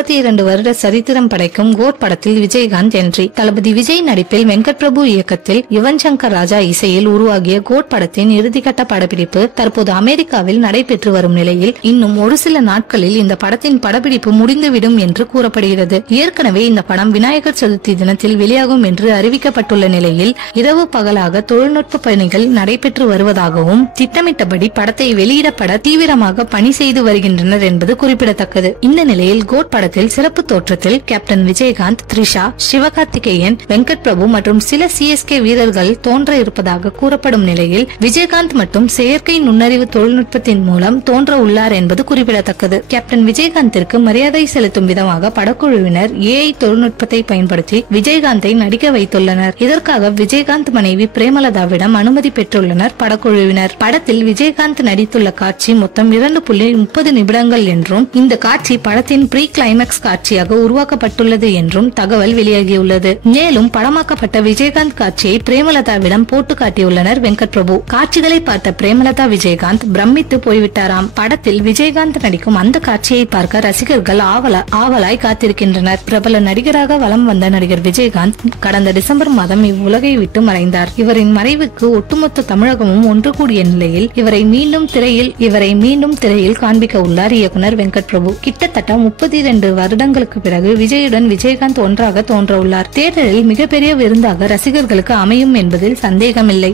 32 வருட சரித்திரம் படைக்கும் கோட் படத்தில் விஜயகாந்த் என்ட்ரி. தளபதி விஜய் நடிப்பில் வெங்கட் பிரபு இயக்கத்தில் யுவன் சங்கர் ராஜா இசையில் உருவாகிய கோட் படத்தின் இறுதிக்கட்ட படப்பிடிப்பு தற்போது அமெரிக்காவில் நடைபெற்று வரும் நிலையில் இன்னும் ஒரு சில நாட்களில் இந்த படத்தின் படப்பிடிப்பு முடிந்துவிடும் என்று கூறப்படுகிறது. ஏற்கனவே இந்த படம் விநாயகர் சதுர்த்தி தினத்தில் வெளியாகும் என்று அறிவிக்கப்பட்டுள்ள நிலையில் இரவு பகலாக தொழில்நுட்ப பணிகள் நடைபெற்று வருவதாகவும் திட்டமிட்டபடி படத்தை வெளியிடப்பட தீவிரமாக பணி செய்து வருகின்றனர் என்பது குறிப்பிடத்தக்கது. இந்த நிலையில் கோட் படத்தில் சிறப்பு தோற்றத்தில் கேப்டன் விஜயகாந்த், த்ரிஷா, சிவகார்த்திகேயன், வெங்கட் பிரபு மற்றும் சில CSK வீரர்கள் தோன்ற இருப்பதாக கூறப்படும் நிலையில் விஜயகாந்த் மட்டும் செயற்கை நுண்ணறிவு தொழில்நுட்பத்தின் மூலம் தோன்ற உள்ளார் என்பது குறிப்பிடத்தக்கது. கேப்டன் விஜயகாந்திற்கு மரியாதை செலுத்தும் விதமாக படக்குழுவினர் AI தொழில்நுட்பத்தை பயன்படுத்தி விஜயகாந்தை நடிக்க வைத்துள்ளனர். இதற்காக விஜயகாந்த் மனைவி பிரேமலதாவிடம் அனுமதி பெற்றுள்ளனர் படக்குழுவினர். படத்தில் விஜயகாந்த் நடித்துள்ள காட்சி மொத்தம் 2.30 நிமிடங்கள் என்றும் இந்த காட்சி படத்தின் ப்ரீ கிளைமேக்ஸ் காட்சியாக உருவாக்கப்பட்டுள்ளது என்றும் தகவல் வெளியாகியுள்ளது. மேலும் படமாக்கப்பட்ட விஜயகாந்த் காட்சியை பிரேமலதாவிடம் போட்டு காட்டியுள்ளனர் வெங்கட் பிரபு. காட்சிகளை பார்த்த பிரேமலதா விஜயகாந்த் பிரமித்து போய்விட்டாராம். படத்தில் விஜயகாந்த் நடிக்கும் அந்த காட்சியை பார்க்க ரசிகர்கள் ஆவலாய் காத்திருக்கின்றனர். பிரபல நடிகராக வலம் வந்த நடிகர் விஜயகாந்த் கடந்த டிசம்பர் மாதம் இவ்வுலகை விட்டு மறைந்தார். இவரின் மறைவுக்கு ஒட்டுமொத்த தமிழகமும் ஒன்று கூடிய நிலையில் இவரை மீண்டும் திரையில் காண்பிக்க உள்ளார் இயக்குனர் வெங்கட் பிரபு. கிட்டத்தட்ட 32 வருடங்களுக்கு பிறகு விஜயுடன் விஜயகாந்த் ஒன்றாக தோன்ற உள்ளார். தேர்தலில் மிகப்பெரிய விருந்தாக ரசிகர்களுக்கு அமையும் என்பதில் சந்தேகமில்லை.